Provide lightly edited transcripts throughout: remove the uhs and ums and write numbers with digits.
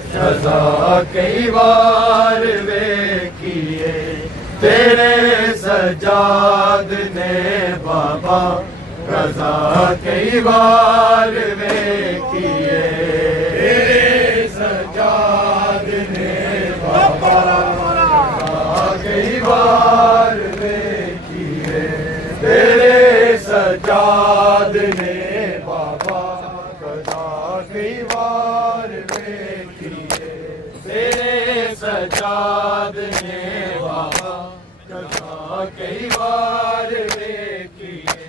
रजा कई बार वेखिए तेरे सजाद ने बाबा, रजा कई बार वेखिए तेरे सजाद ने बाबा, रजा कई बार वेखिए तेरे सजाद ने बाबा, रजा कई बार वेखिए तेरे सजाद ने बाबा, रजा कई बार वेखिए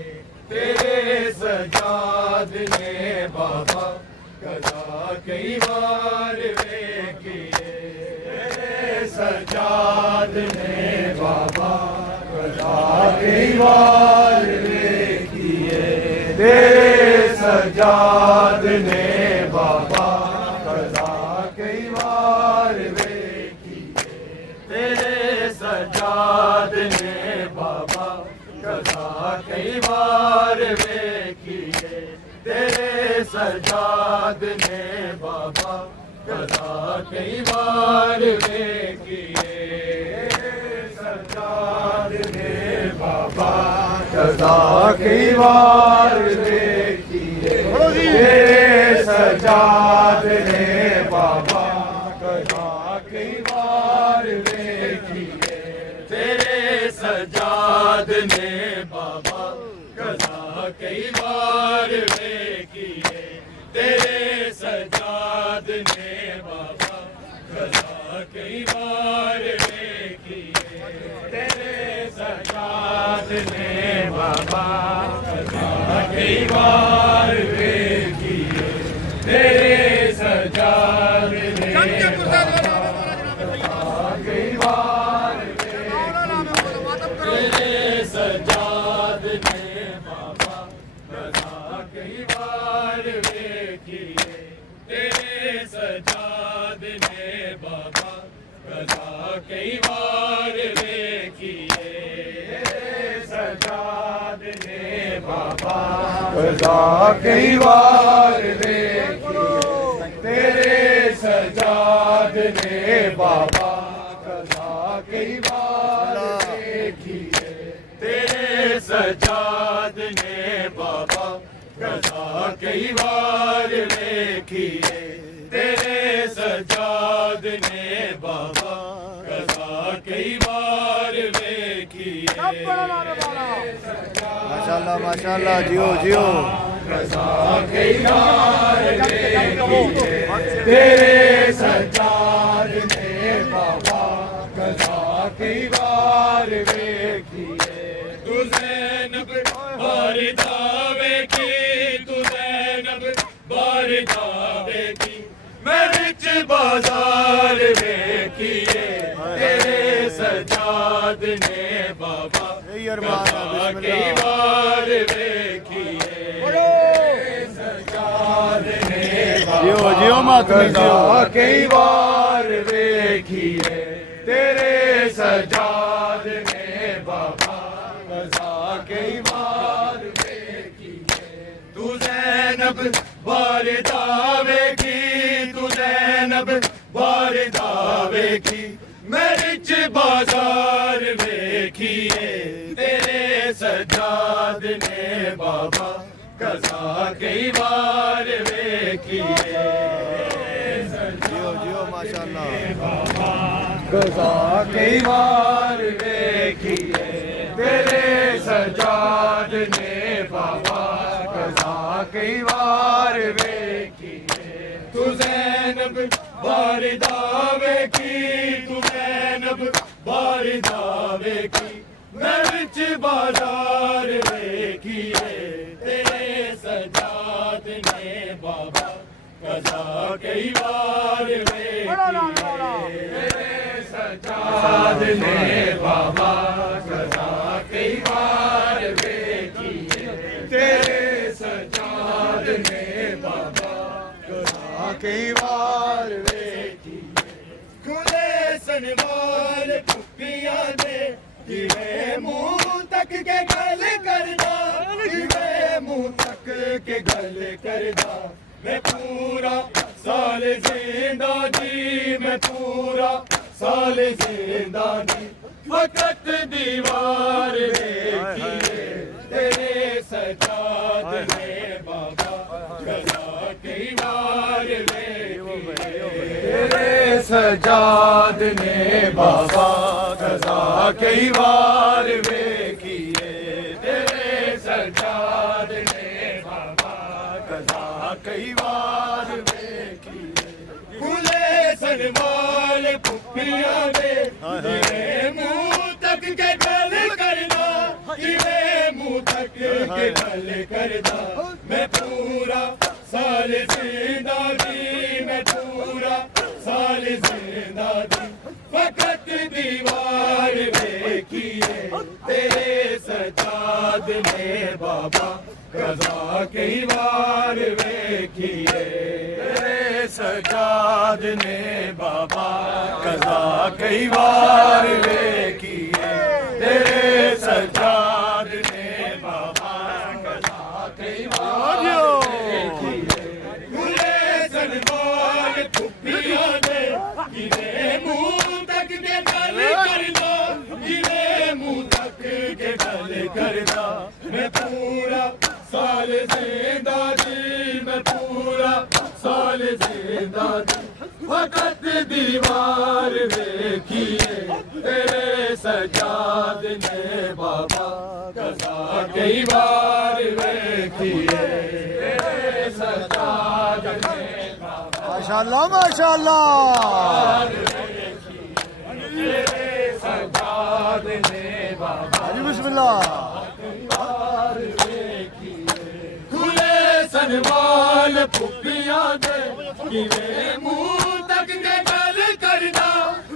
तेरे सजाद ने बाबा, रजा कई बार वेखिए तेरे सजाद ने बाबा, रजा कई बार वेखिए तेरे सजाद ने बाबा, रजा कई बार वेखिए तेरे सजाद ने बाबा, रजा कई बार वेखिए तेरे सजाद ने बाबा, रजा कई बार वेखिए सजाद ने बाबा, रजा कई बार वेखिए तेरे सजाद ने बाबा, रजा कई बार वेखिए तेरे सजाद ने बाबा, रजा कई बार वेखिए तेरे सजाद ने बाबा, रजा कई बार वेखिए तेरे सजाद ने बाबा, रजा कई बार वेखिए तेरे सजाद ने बाबा, रजा कई बार तेरे सजाद ने बाबा, रजा कई बार वेखिए तेरे सजाद ने बाबा, रजा कई बार वेखिए सजाद ने बाबा, रजा कई बार वेखिए तेरे सजाद ने बाबा, रजा कई बार वेखिए तेरे सजाद ने बाबा, रजा कई बार वेखिए तेरे सजाद ने बाबा, रजा कई बार वेखिए माशाल्लाह माशाल्लाह, जियो जियो। रजा कई बार वेखिए तेरे सजाद ने बाबा, रजा कई बार वेखिए तू ज़ैनब बार दावे की, तू ज़ैनब बार दावे की मैं विच बाजार वेखिए तेरे सजाद ने बाबा, रजा कई बार वेखिए सजाद ने जियो बाबा, जियो मातमी जियो। रजा कई बार वेखिए तेरे सजाद ने बाबा, रजा कई बार वेखिए तू ज़ैनब बार दावे की, तू ज़ैनब बार दावे की मैं रिच बाजार वेखिए तेरे सजाद ने बाबा, रजा कई बार वेखिए जियो जियो माशाल्लाह। बाबा, रजा कई बार वेखिए तेरे सजाद ने बाबा, रजा कई बार वेखिए तू ज़ैनब बार दावे की, तू ज़ैनब बार दावे की मैं विच बाजार वेखिए तेरे सजाद ने बाबा, रजा कई बार वेखिए तेरे सजाद ने बाबा, रजा कई बार वेखिए तेरे सजाद ने बाबा, रजा कई बार वेखिए खुले सनवाल कुपियां दे जिवे मुंह तक के गल करदा, जिवे मुंह तक के गल करदा मैं पूरा साल जिंदा जी मैं पूरा साल जिंदा जी वक्त दीवार देखिए तेरे सजाद ने बाबा कजा कई बार देखिए तेरे सजाद ने बाबा कजा कई बार देखिए तेरे सजाद ने बाबा कजा कई बार देखिए खुले सनवाल पुप्पियां दे इवे मुंह तक के गल करना इवे मुंह तक के गल करना मैं पूरा साल जिंदा जी मैं पूरा साल जिंदा जी फकत दीवार देखिए तेरे सजाद ने बाबा कजा कई बार देखिए तेरे सजाद ने बाबा कजा कई बार देखिए तेरे सजाद ने बाबा कजा कई बार देखिए खुले सनवाल पुप्पियां दे किने मुंह तक के गल करना किने मुंह तक के गल करना मैं पूरा साल जिंदा जी मैं पूरा साल जिंदा जी वक्त दीवार देखिए तेरे सजाद ने बाबा कजा कई बार देखिए तेरे सजाद ने बाबा माशाल्लाह माशाल्लाह तेरे सजाद ने बाबा जी बिस्मिल्लाह खुले सनवाल पुप्पियां दे किवे मुंह तक के गल करना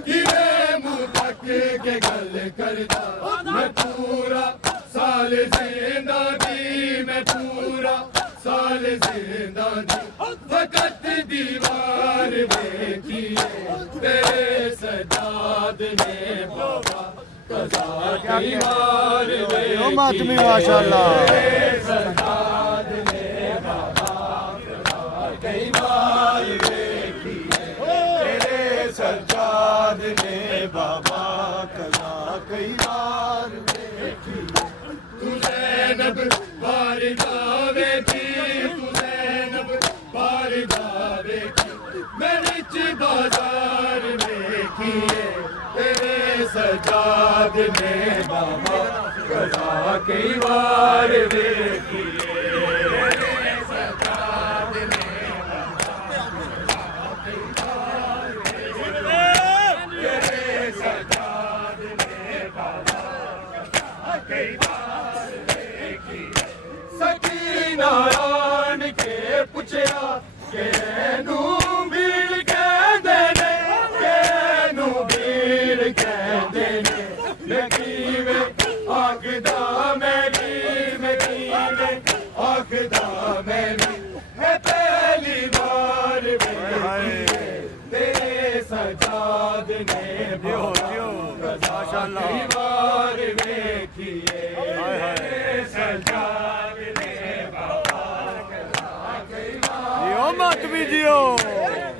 किवे मुंह तक के गल करना मैं पूरा साल जिंदा जी मैं पूरा साल जिंदा जी फकत दीवार देखिए तेरे सजाद ने बाबा कजा कई बार ओ मातमी माशाल्लाह सजाद ने बाबा कजा कई बार देखिए तेरे सजाद ने बाबा कजा कई बार देखिए तू ज़ैनब बार जावे की तू ज़ैनब बार जावे की मैं विच बाजार देखिए तेरे सजाद ने बाबा कजा कई बार देखिए तेरे सजाद ने बाबा कई बार देखिए तेरे सजाद ने बाबा कई बार देखिए सकीना आन के पुछया के नू भीड़ कहंदे ने के नू भीड़ कहंदे ने मैं कीवे आखदा मेरी मैं कीवे आखदा मेरी मैं पहली बार देखिए तेरे सजाद ने माशाल्लाह कई बार देखिए तेरे सजाद ने बाबा कजा कई बार जियो मातमी जियो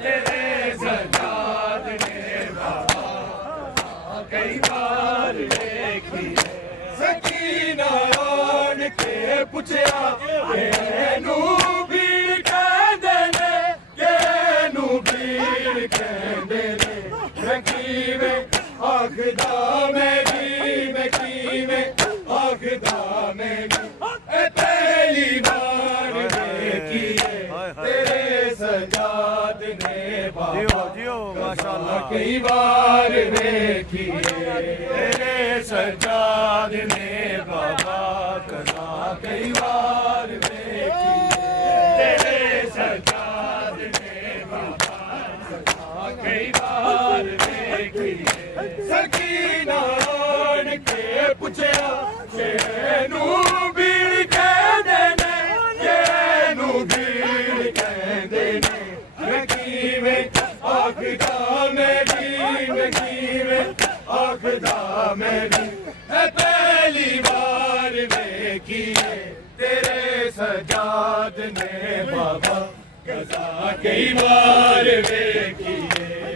तेरे सजाद ने बाबा कई बार देखिए सकीना आन के पुछया केनू भीड़ कहंदे ने केनू भीड़ कहंदे ने मैं कीवे आखदा मेरी मैं कीवे आखदा मेरी ए पहली बार देखिए तेरे सजाद ने बाबा जियो माशाल्लाह कई बार देखिए तेरे सजाद ने बाबा कजा कई बार देखिए तेरे सजाद ने बाबा कजा कई बार देखिए सकीना आन के पुछया केनू भीड़ कहंदे ने केनू भीड़ कहंदे ने मैं कीवे आखदा मेरी मैं कीवे आखदा मेरी है पहली बार देखिए तेरे सजाद ने बाबा ਕਜ਼ਾ ਕਈ ਵਾਰ ਵੇਖੀਏ